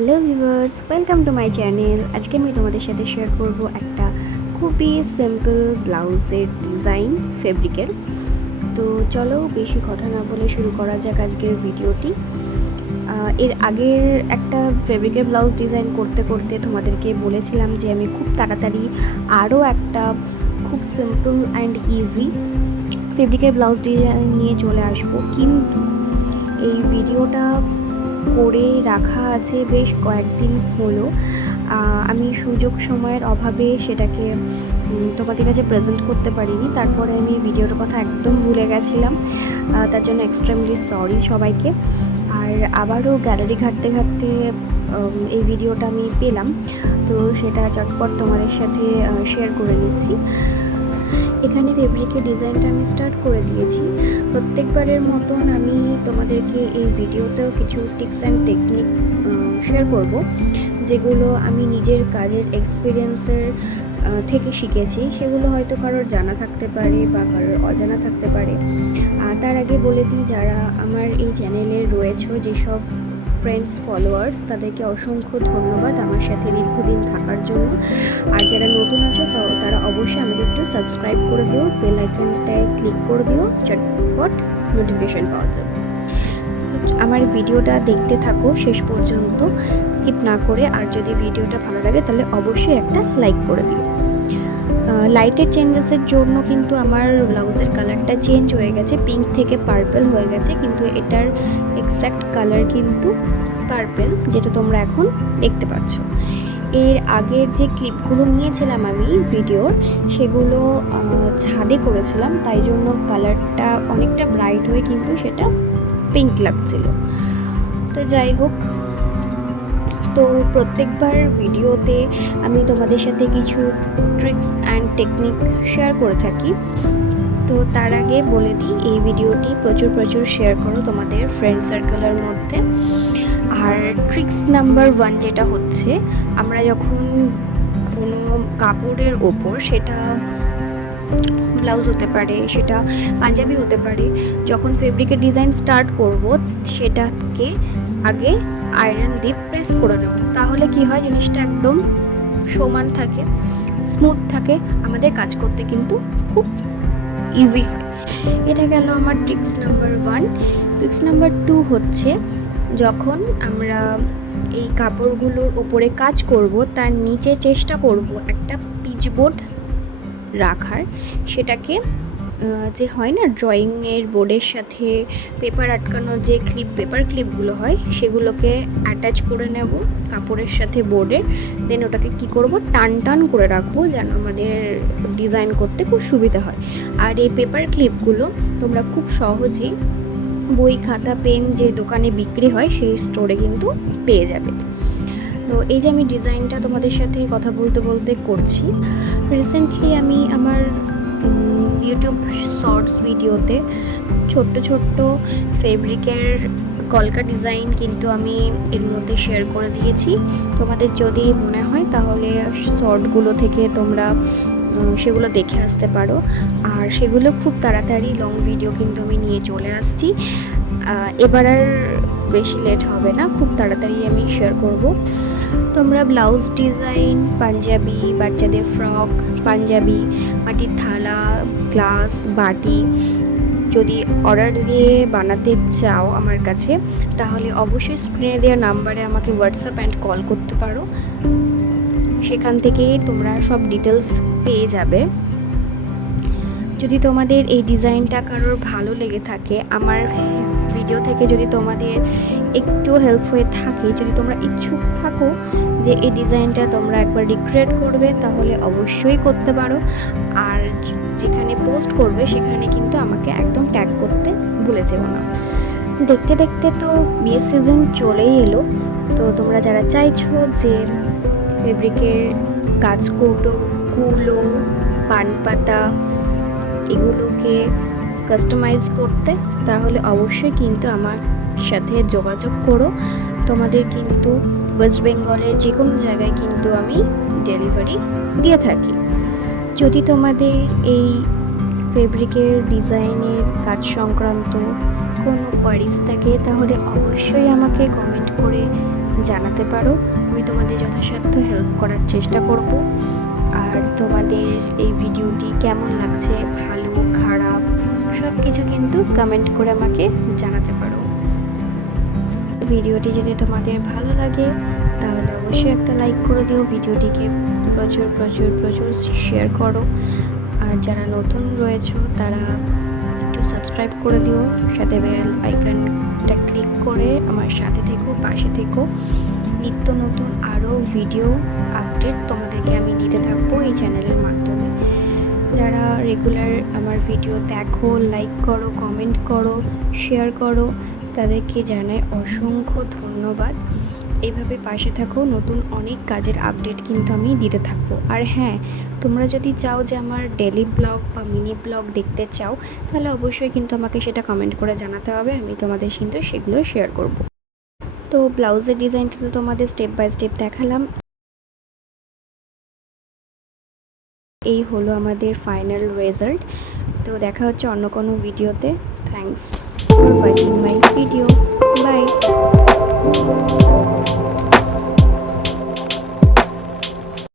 Hello viewers, welcome to my channel. আজকে আমি তোমাদের সাথে শেয়ার করব একটা খুবই সিম্পল ব্লাউজের ডিজাইন ফেব্রিকের। তো চলো বেশি কথা না বলে শুরু করা যাক আজকের ভিডিওটি। এর আগের একটা ফেব্রিকের ব্লাউজ ডিজাইন করতে করতে তোমাদেরকে বলেছিলাম যে আমি খুব তাড়াতাড়ি আরও একটা খুব সিম্পল অ্যান্ড ইজি ফেব্রিকের ব্লাউজ ডিজাইন নিয়ে চলে আসবো, কিন্তু এই ভিডিওটা করে রাখা আছে বেশ কয়েকদিন হলো। আমি সুযোগ সময়ের অভাবে সেটাকে তোমাদের কাছে প্রেজেন্ট করতে পারিনি। তারপরে আমি ভিডিওর কথা একদম ভুলে গেছিলাম, তার জন্য এক্সট্রিমলি সরি সবাইকে। আর আবারও গ্যালারি ঘাঁটতে ঘাঁটতে এই ভিডিওটা আমি পেলাম, তো সেটা চটপট তোমাদের সাথে শেয়ার করে নিচ্ছি। এখানে ফেব্রিকের ডিজাইনটা আমি স্টার্ট করে দিয়েছি। প্রত্যেকবারের মতন আমি তোমাদেরকে এই ভিডিওতেও কিছু টিপস অ্যান্ড টেকনিক শেয়ার করব, যেগুলো আমি নিজের কাজের এক্সপিরিয়েন্সের থেকে শিখেছি। সেগুলো হয়তো কারোর জানা থাকতে পারে বা কারোর অজানা থাকতে পারে। তার আগে বলে দিই, যারা আমার এই চ্যানেলে রয়েছে যেসব ফ্রেন্ডস ফলোয়ার্স, তাদেরকে অসংখ্য ধন্যবাদ আমার সাথে দীর্ঘদিন থাকার জন্য। আর যারা নতুন আছো তারা অবশ্যই আমাকে একটু সাবস্ক্রাইব করে দিও, বেল আইকনটায় ক্লিক করে দিও চটপট নোটিফিকেশন পাওয়ার জন্য। আমার ভিডিওটা দেখতে থাকো শেষ পর্যন্ত, স্কিপ না করে। আর যদি ভিডিওটা ভালো লাগে তাহলে অবশ্যই একটা লাইক করে দিও। লাইটের চেঞ্জেসের জন্য কিন্তু আমার ব্লাউজের কালারটা চেঞ্জ হয়ে গেছে, পিঙ্ক থেকে পার্পল হয়ে গেছে, কিন্তু এটার এক্স্যাক্ট কালার কিন্তু পার্পল, যেটা তোমরা এখন দেখতে পাচ্ছ। এর আগের যে ক্লিপগুলো নিয়েছিলাম আমি ভিডিওর, সেগুলো ছাদে করেছিলাম, তাই জন্য কালারটা অনেকটা ব্রাইট হয়ে কিন্তু সেটা পিঙ্ক লাগছিল। তো যাই হোক, তো প্রত্যেকবার ভিডিওতে আমি তোমাদের সাথে কিছু ট্রিক্স অ্যান্ড টেকনিক শেয়ার করে থাকি। তো তার আগে বলে দিই, এই ভিডিওটি প্রচুর শেয়ার করো তোমাদের ফ্রেন্ড সার্কেলের মধ্যে। আর ট্রিক্স নাম্বার 1 যেটা হচ্ছে, আমরা যখন কোনো কাপড়ের ওপর, সেটা ব্লাউজ হতে পারে, সেটা পাঞ্জাবি হতে পারে, যখন ফেব্রিকের ডিজাইন স্টার্ট করব, সেটাকে আগে আয়রন দিয়ে প্রেস করে নেব। তাহলে কি হয়, জিনিসটা একদম সমান থাকে, স্মুথ থাকে, আমাদের কাজ করতে কিন্তু খুব ইজি হয়। এটা গেল আমার ট্রিক্স নাম্বার 1। ট্রিক্স নাম্বার 2 হচ্ছে, যখন আমরা এই কাপড়গুলোর ওপরে কাজ করব, তার নিচে চেষ্টা করব একটা পিচবোর্ড রাখার। সেটাকে যে হয় না ড্রয়িংয়ের বোর্ডের সাথে পেপার আটকানো যে পেপার ক্লিপগুলো হয়, সেগুলোকে অ্যাটাচ করে নেব কাপড়ের সাথে বোর্ডের। দেন ওটাকে কি করব, টান করে রাখবো, যেন আমাদের ডিজাইন করতে খুব সুবিধা হয়। আর এই পেপার ক্লিপগুলো তোমরা খুব সহজেই বই, খাতা, পেন যে দোকানে বিক্রি হয় সেই স্টোরে কিন্তু পেয়ে যাবে। তো এই যে আমি ডিজাইনটা তোমাদের সাথে কথা বলতে করছি, রিসেন্টলি আমি আমার ইউটিউব শর্টস ভিডিওতে ছোট্ট ফেব্রিকের কলকা ডিজাইন কিন্তু আমি এর মধ্যে শেয়ার করে দিয়েছি। তোমাদের যদি মনে হয় তাহলে শর্টগুলো থেকে তোমরা সেগুলো দেখে আসতে পারো। আর সেগুলো খুব তাড়াতাড়ি লং ভিডিও কিন্তু আমি নিয়ে চলে আসছি। এবার আর বেশি লেট হবে না, খুব তাড়াতাড়ি আমি শেয়ার করব। তোমরা ব্লাউজ ডিজাইন, পাঞ্জাবি, বাচ্চাদের ফ্রক, পাঞ্জাবি, মাটির থালা, গ্লাস, বাটি যদি অর্ডার দিয়ে বানাতে চাও আমার কাছে, তাহলে অবশ্যই স্ক্রিনে দেওয়া নাম্বারে আমাকে হোয়াটসঅ্যাপ অ্যান্ড কল করতে পারো। সেখান থেকেই তোমরা সব ডিটেলস পেয়ে যাবে। যদি তোমাদের এই ডিজাইনটা কারোর ভালো লেগে থাকে, আমার ভিডিও থেকে যদি তোমাদের একটু হেল্প হয়ে থাকে, যদি তোমরা ইচ্ছুক থাকো যে এই ডিজাইনটা তোমরা একবার রিক্রিয়েট করবে, তাহলে অবশ্যই করতে পারো। আর যেখানে পোস্ট করবে সেখানে কিন্তু আমাকে একদম ট্যাগ করতে ভুলে যেও না। দেখতে দেখতে তো বিয়ের সিজন চলেই এলো। তো তোমরা যারা চাইছো যে ফেব্রিকের কাজকৌটো, কুলো, পান পাতা এগুলোকে কাস্টমাইজ করতে, তাহলে অবশ্যই কিন্তু আমার সাথে যোগাযোগ করো। তোমাদের কিন্তু ওয়েস্ট বেঙ্গলের যে কোনো জায়গায় কিন্তু আমি ডেলিভারি দিয়ে থাকি। যদি তোমাদের এই ফেব্রিকের ডিজাইনের কাজ সংক্রান্ত কোনো কোয়ারিজ থাকে, তাহলে অবশ্যই আমাকে কমেন্ট করে জানাতে পারো। আমি তোমাদের যথাসাধ্য হেল্প করার চেষ্টা করব। আর তোমাদের এই ভিডিওটি কেমন লাগছে, ভালো খারাপ সব কিছু কিন্তু কমেন্ট করে আমাকে জানাতে পারো। ভিডিওটি যদি তোমাদের ভালো লাগে তাহলে অবশ্যই একটা লাইক করে দিও, ভিডিওটিকে প্রচুর প্রচুর প্রচুর শেয়ার করো। আর যারা নতুন রয়েছো তারা একটু সাবস্ক্রাইব করে দিও, সাথে বেল আইকনটা ক্লিক করে আমার সাথে থেকো, পাশে থেকো। নিত্য নতুন আরও ভিডিও আপডেট তোমাদেরকে আমি দিতে থাকবো এই চ্যানেলের মাধ্যমে। যারা রেগুলার আমার ভিডিও দেখো, লাইক করো, কমেন্ট করো, শেয়ার করো, তাদেরকে জানাই অসংখ্য ধন্যবাদ। এইভাবে পাশে থাকো, নতুন অনেক কাজের আপডেট কিন্তু আমি দিতে থাকবো। আর হ্যাঁ, তোমরা যদি চাও যে আমার ডেলি ব্লগ বা মিনি ব্লগ দেখতে চাও, তাহলে অবশ্যই কিন্তু আমাকে সেটা কমেন্ট করে জানাতে হবে, আমি তোমাদের কিন্তু সেগুলো শেয়ার করব। তো ব্লাউজের ডিজাইনটা তো তোমাদের স্টেপ বাই স্টেপ দেখালাম। এই হলো আমাদের ফাইনাল রেজাল্ট। তো দেখা হচ্ছে অন্য কোনো ভিডিওতে। Thanks for watching my video. By.